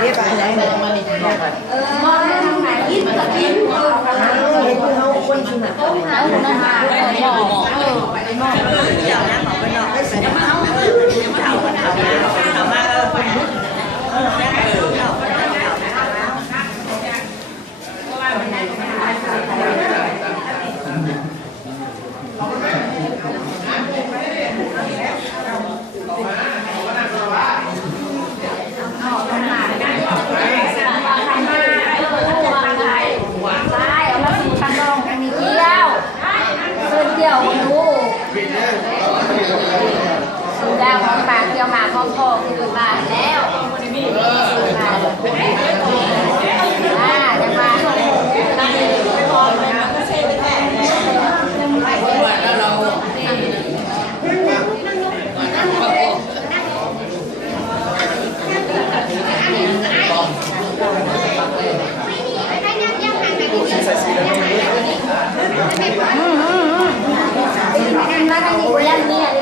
เรียบร้อยแล้วมาดิมองทางไหนยิ้มตะกี้คือเขาคนชิมอ่ะแล้วคนนั้นมาหมออย่างนั้นหมอไปนอกจะมาเอาเอามาเที่ยวดูดูแล้วของปากเที่ยวมาของพ่อคือมาแล้วจะมาไม่พอเลยนะก็เช่ไปแทนแล้วเรามาทางนี้กูยันนี่อ่ะดิ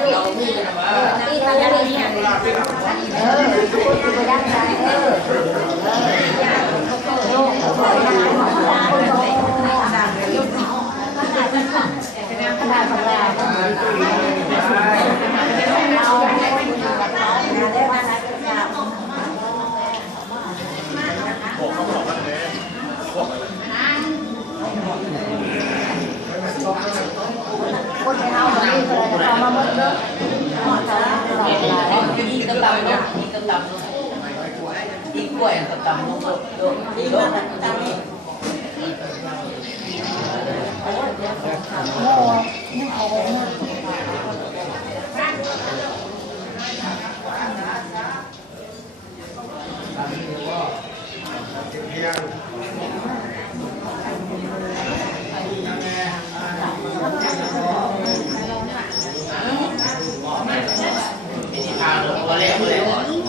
ตีมายันนี่อ่ะกูยันใจขนาดของคนไปเอาแบบนี้เลยจะเอามาหมดเลยอีกตำตำเนาะอีกตำตำเนาะอีกกล้วยตำตำเนาะอีกตำตำนี่โอ้ย